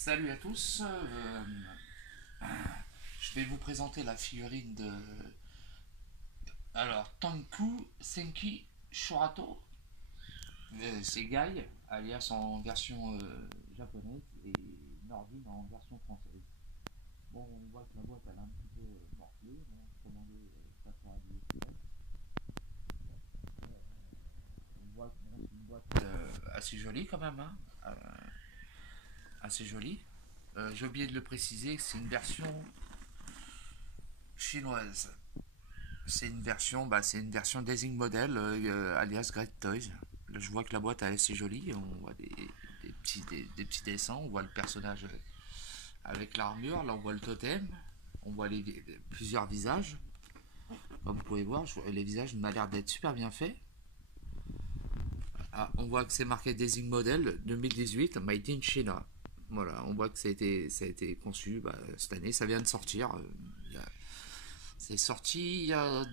Salut à tous, je vais vous présenter la figurine de Tanku Senki Shurato. C'est Guy, alias en version japonaise et Nordine en version française. Bon, on voit que la boîte elle a un petit peu morflé, bon, commandé ça sur AliExpress. On voit que bon, c'est une boîte assez jolie quand même, hein, assez jolie. J'ai oublié de le préciser, c'est une version chinoise. C'est une version Design Model, alias Great Toys. Là, je vois que la boîte est assez jolie. On voit des petits dessins. On voit le personnage avec l'armure. Là, on voit le totem. On voit plusieurs visages. Comme vous pouvez voir, les visages m'ont l'air d'être super bien faits. Ah, on voit que c'est marqué Design Model 2018, Made in China. Voilà, on voit que ça a été conçu cette année. Ça vient de sortir. C'est sorti il y a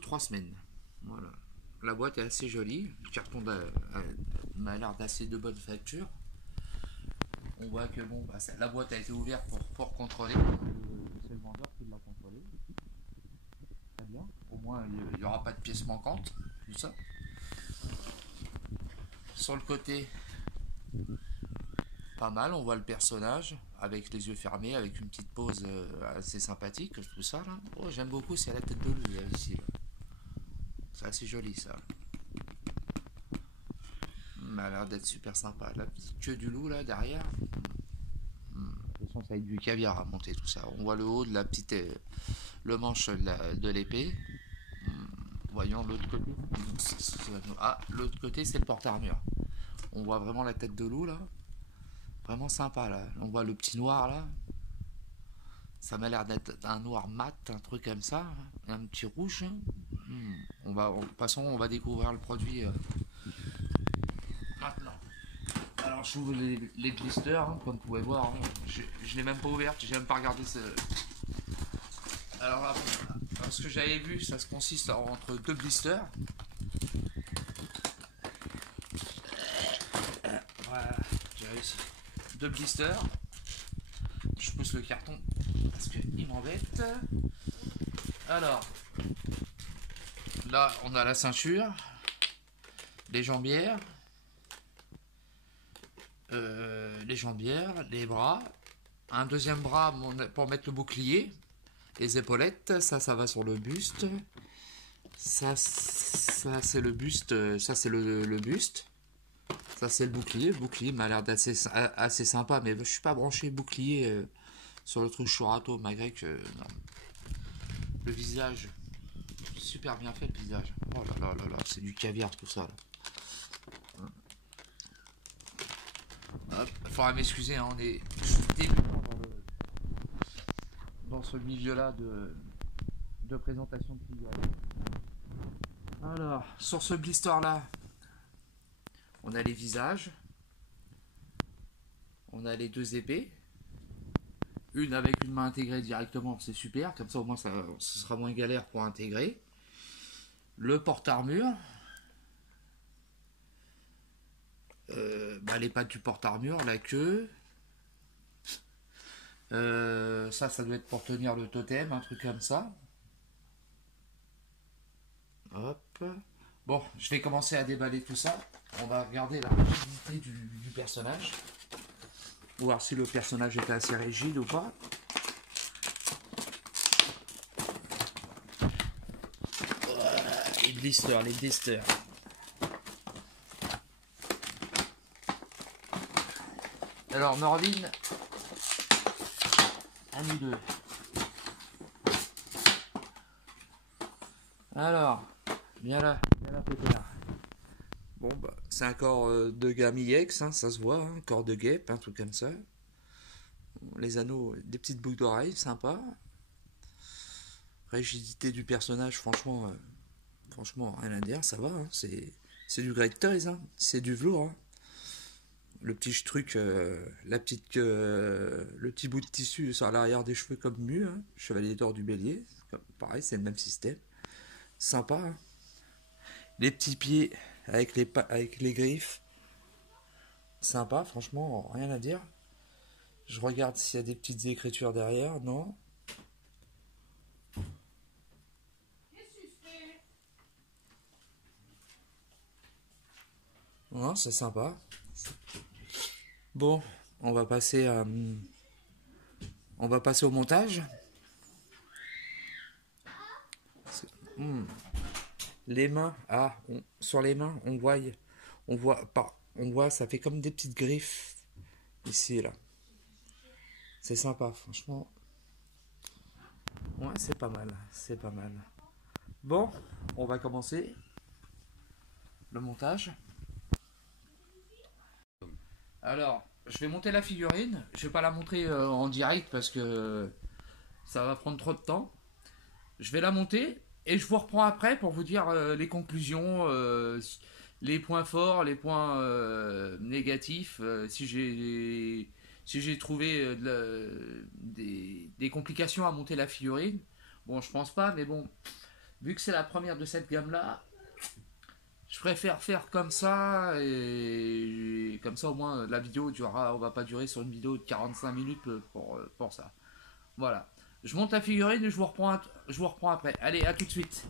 3 semaines. Voilà. La boîte est assez jolie. Le carton m'a l'air d'assez de bonne facture. On voit que bon, la boîte a été ouverte pour contrôler. C'est le vendeur qui l'a contrôlé. Très bien. Au moins, il n'y aura pas de pièces manquantes. Tout ça. Sur le côté, pas mal. On voit le personnage avec les yeux fermés, avec une petite pose assez sympathique. Tout ça là. Oh, j'aime beaucoup. C'est la tête de loup là, ici. Là. C'est assez joli ça. Elle a l'air d'être super sympa. La petite queue du loup là derrière. De toute façon, ça va être du caviar à monter tout ça. On voit le haut de la petite. Le manche de l'épée. Voyons l'autre côté. Ah, l'autre côté c'est le porte-armure. On voit vraiment la tête de loup là. Vraiment sympa là. On voit le petit noir là. Ça m'a l'air d'être un noir mat, un truc comme ça. Un petit rouge. De toute façon, on va découvrir le produit maintenant. Alors, je ouvre les blisters, hein, comme vous pouvez voir. Hein. Je ne l'ai même pas ouverte, j'ai même pas regardé ce. Alors, ce que j'avais vu, ça se consiste entre deux blisters. Voilà, j'ai réussi. Deux blisters. Je pousse le carton parce qu'il m'embête. Alors, là, on a la ceinture, les jambières, les bras, un deuxième bras pour mettre le bouclier, les épaulettes, ça va sur le buste, ça c'est le buste, ça c'est le buste, ça c'est le bouclier m'a l'air assez sympa, mais je suis pas branché bouclier sur le truc Shurato, malgré que non. Le visage, super bien fait le visage, oh là là là là, c'est du caviar tout ça là. Il faudra m'excuser, hein, je suis débutant dans ce milieu-là de présentation de figurines. Alors, sur ce blister-là, on a les visages, on a les deux épées, une avec une main intégrée directement, c'est super, comme ça au moins ce sera moins galère pour intégrer. Le porte-armure, les pattes du porte-armure, la queue. Ça doit être pour tenir le totem, un truc comme ça. Hop. Bon, je vais commencer à déballer tout ça. On va regarder la rigidité du personnage. Voir si le personnage est assez rigide ou pas. Les blisters. Alors, Nordine, 1 ou 2. Alors, viens là, pépère. Bon, c'est un corps de gamme IX, hein, ça se voit, hein, corps de guêpe, un truc comme ça. Les anneaux, des petites boucles d'oreilles, sympa. Rigidité du personnage, franchement, rien à dire, ça va. Hein, c'est du Great Toys, hein, c'est du velours. Hein. Le petit truc, le petit bout de tissu sur l'arrière des cheveux comme mu, hein, chevalier d'or du bélier, pareil, c'est le même système. Sympa. Hein. Les petits pieds avec les griffes. Sympa, franchement, rien à dire. Je regarde s'il y a des petites écritures derrière. Non. Non, c'est sympa. Bon, on va passer au montage. Hmm. Les mains, sur les mains, on voit, ça fait comme des petites griffes ici là. C'est sympa, franchement. Ouais, c'est pas mal, c'est pas mal. Bon, on va commencer le montage. Alors, je vais monter la figurine. Je vais pas la montrer en direct parce que ça va prendre trop de temps. Je vais la monter et je vous reprends après pour vous dire les conclusions, les points forts, les points négatifs, si j'ai trouvé des complications à monter la figurine. Bon, je pense pas, mais bon, vu que c'est la première de cette gamme-là, je préfère faire comme ça et comme ça au moins la vidéo durera, on va pas durer sur une vidéo de 45 minutes pour ça. Voilà. Je monte la figurine et je vous reprends après. Allez, à tout de suite.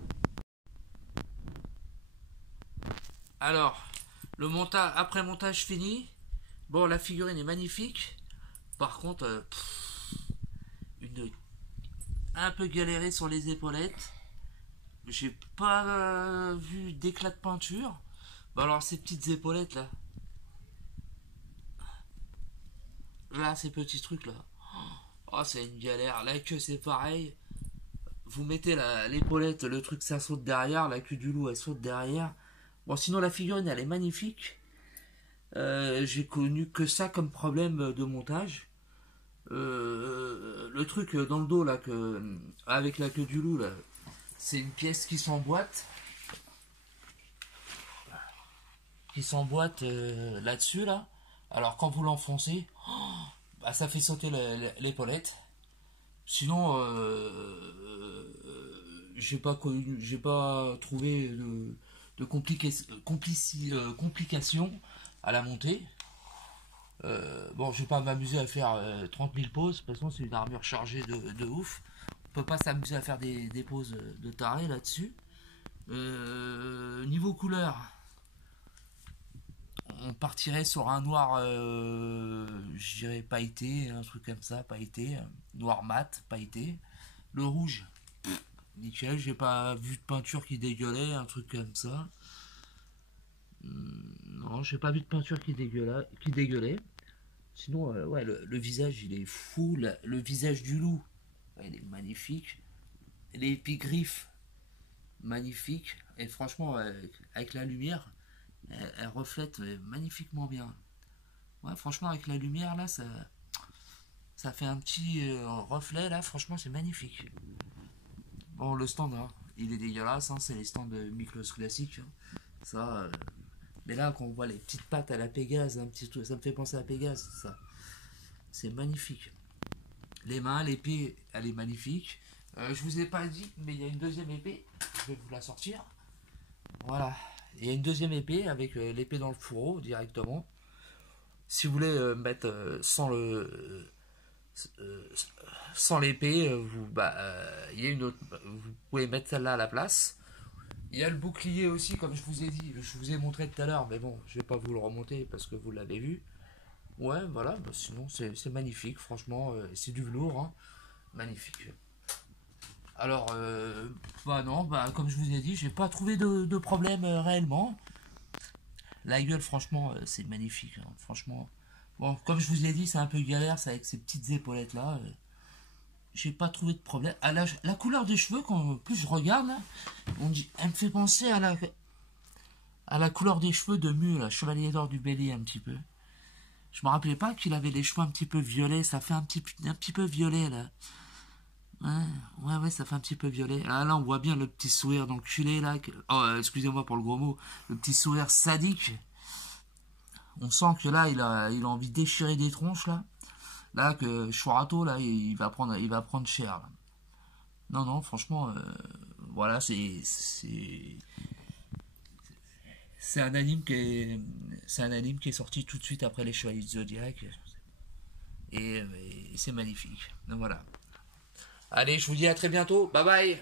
Alors, après montage fini. Bon, la figurine est magnifique. Par contre, un peu galéré sur les épaulettes. J'ai pas vu d'éclat de peinture. Bah alors ces petites épaulettes là. Là, ces petits trucs là. Oh, c'est une galère. La queue, c'est pareil. Vous mettez l'épaulette, le truc, ça saute derrière. La queue du loup, elle saute derrière. Bon, sinon, la figurine, elle est magnifique. J'ai connu que ça comme problème de montage. Le truc dans le dos, là, avec la queue du loup, là, c'est une pièce qui s'emboîte. Là-dessus, là. Alors, quand vous l'enfoncez, bah, ça fait sauter l'épaulette. Sinon, j'ai pas trouvé de complications à la montée. Bon, je vais pas m'amuser à faire 30 000 poses. De toute façon, c'est une armure chargée de ouf. On peut pas s'amuser à faire des poses de taré là-dessus. Niveau couleur, on partirait sur un noir, je dirais pailleté, un truc comme ça, pailleté, noir mat, pailleté. Le rouge, nickel, j'ai pas vu de peinture qui dégueulait, un truc comme ça. Non, j'ai pas vu de peinture qui dégueulait. Sinon, ouais, le visage, il est fou. Le visage du loup, ouais, il est magnifique. Les épigriffes, magnifiques. Et franchement, avec la lumière, elle reflète magnifiquement bien. Ouais, franchement, avec la lumière, là, ça fait un petit reflet, là. Franchement, c'est magnifique. Bon, le stand, hein, il est dégueulasse. Hein, c'est les stands de Miklos classiques. Hein. Ça... mais là, quand on voit les petites pattes à la Pégase, un petit truc, ça me fait penser à Pégase, ça. C'est magnifique. Les mains, l'épée, elle est magnifique. Je vous ai pas dit, mais il y a une deuxième épée. Je vais vous la sortir. Voilà. Il y a une deuxième épée avec l'épée dans le fourreau directement. Si vous voulez mettre sans l'épée, il y a une autre. Vous pouvez mettre celle-là à la place. Il y a le bouclier aussi, comme je vous ai dit. Je vous ai montré tout à l'heure, mais bon, je vais pas vous le remonter parce que vous l'avez vu. Ouais, voilà. Bah, sinon, c'est magnifique. Franchement, c'est du velours. Hein. Magnifique. Alors, non, comme je vous ai dit, j'ai pas trouvé de problème réellement. La gueule, franchement, c'est magnifique. Hein, franchement. Bon, comme je vous ai dit, c'est un peu galère, c'est avec ces petites épaulettes là. J'ai pas trouvé de problème. La couleur des cheveux, quand plus je regarde, là, elle me fait penser à la couleur des cheveux de Mu, là, Chevalier d'Or du Bélier, un petit peu. Je me rappelais pas qu'il avait les cheveux un petit peu violets, ça fait un petit peu violet là. Ouais, ça fait un petit peu violet. Là, on voit bien le petit sourire d'enculé là. Oh, excusez-moi pour le gros mot. Le petit sourire sadique. On sent que là, il a envie de déchirer des tronches là. Là, que Chorato, là, il va prendre cher. Là. Non, franchement, voilà, c'est un anime qui est sorti tout de suite après les Chevaliers du Zodiac. et c'est magnifique. Donc voilà. Allez, je vous dis à très bientôt. Bye bye.